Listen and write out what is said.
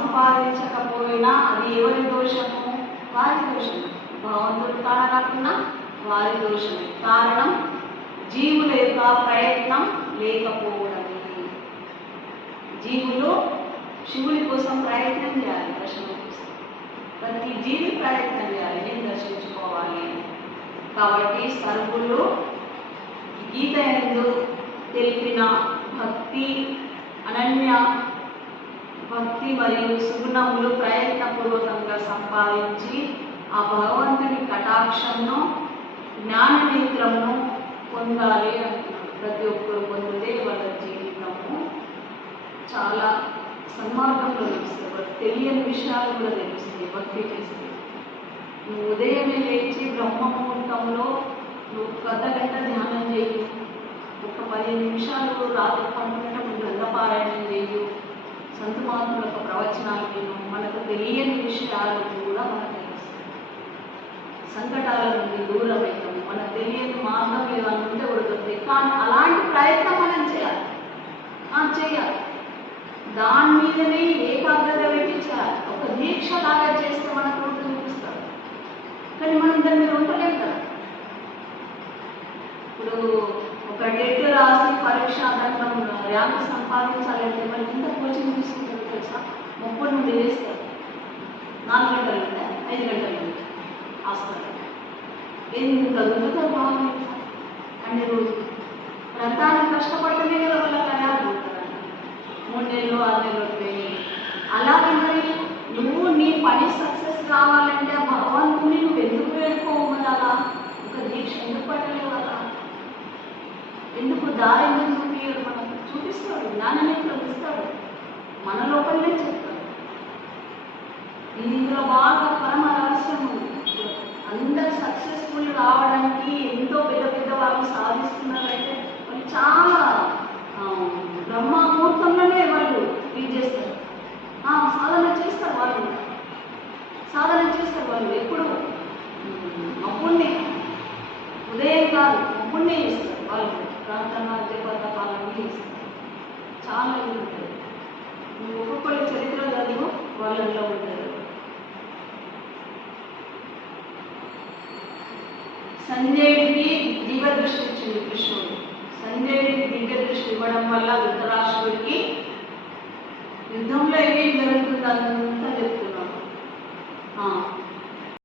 సంపాదించకపోయినా అది ఎవరి దోషము? వారి దోషము. భగవంతుడు కారణకుండా వారి దోషమే. కారణం జీవుల యొక్క ప్రయత్నం లేకపోవడం జీవులు శివుడి కోసం ప్రయత్నం చేయాలి దర్శనం కోసం. ప్రతి జీవి ప్రయత్నం చేయాలి నేను దర్శించుకోవాలి? కాబట్టి సర్వులు గీత ఎందు తెలిపిన భక్తి అనన్య భక్తి మరియు సుగుణములు ప్రయత్నపూర్వకంగా సంపాదించి ఆ భగవంతుని కటాక్షంను జ్ఞాననేత్రమును పొందాలి అంటున్నాడు. ప్రతి ఒక్కరు పొందితే వాళ్ళ జీవితము చాలా సన్మార్గంలో తెలుస్తుంది వాళ్ళు తెలియని విషయాలు కూడా తెలుస్తుంది భక్తి చేస్తే నువ్వు ఉదయమే లేచి బ్రహ్మ ముహూర్తంలో నువ్వు ఒక గంట ధ్యానం చేయి. ఒక పదిహేను నిమిషాలు రాత్రి పండుగ ముందు గ్రంథపారాయణం చేయు సంత మహాత్ముల యొక్క ప్రవచనాలు విను మనకు తెలియని విషయాలు కూడా మనకు తెలుస్తాయి సంకటాల నుండి దూరం మనకు తెలియని మార్గం ఏదైనా ఉంటే ఉడుతుంది కానీ అలాంటి ప్రయత్నం మనం చేయాలి ఆ, చేయాలి దాని మీదనే ఏకాగ్రత పెట్టి చేయాలి ఒక దీక్ష లాగా చేస్తే మనకు ఉంటుంది కానీ మనం దాని మీద ఉండలేము కదా ఇప్పుడు ఒక డేట్ రాసి పరీక్ష దాంట్లో ర్యాంక్ సంపాదించాలంటే మనకి ఇంత కోచింగ్ తీసుకుంటారు తెలుసా? గంటలు ఐదు గంటలు ఉంది హాస్పిటల్ ఎంత దొరుకుతో బాగుంది అన్ని రోజులు వ్రతాన్ని కష్టపడటమే కదా వాళ్ళ కళ్యాణం మూడు నెలలు ఆరు నెలలు ఉంటాయి అలాగే మరి నువ్వు నీ పని సక్సెస్ కావాలంటే ఆ భగవంతుని నువ్వు ఎందుకు వేడుకోవు అలా ఒక దీక్ష ఎందుకు పట్టలేవు అలా ఎందుకు దారి ఎందుకు చూపించడు మనకు ఇందులో బాగా పరమ రహస్యం ఉంది. అందరు సక్సెస్ఫుల్ రావడానికి ఎంతో పెద్ద పెద్ద వాళ్ళు సాధిస్తున్నారంటే వాళ్ళు చాలా బ్రహ్మముహూర్తంలోనే వాళ్ళు ఇది చేస్తారు. సాధన చేస్తారు వాళ్ళు. సాధన చేస్తారు వాళ్ళు ఎప్పుడు. అప్పుడే ఉదయం కాదు అప్పుడే ఇస్తారు వాళ్ళు. ప్రార్థన దేవత కాలాన్ని ఇస్తారు చాలా ఉంటుంది ఒక్కొక్కరి చరిత్ర చదువు వాళ్ళల్లో ఉంటుంది సంజయుడికి దివ్య దృష్టి ఇచ్చింది కృష్ణుడు. సంజయుడికి దివ్య దృష్టి ఇవ్వడం వల్ల ధృతరాష్ట్రుడికి యుద్ధంలో ఏమేం జరుగుతుందో అదంతా చెప్తున్నాడు. ఆ,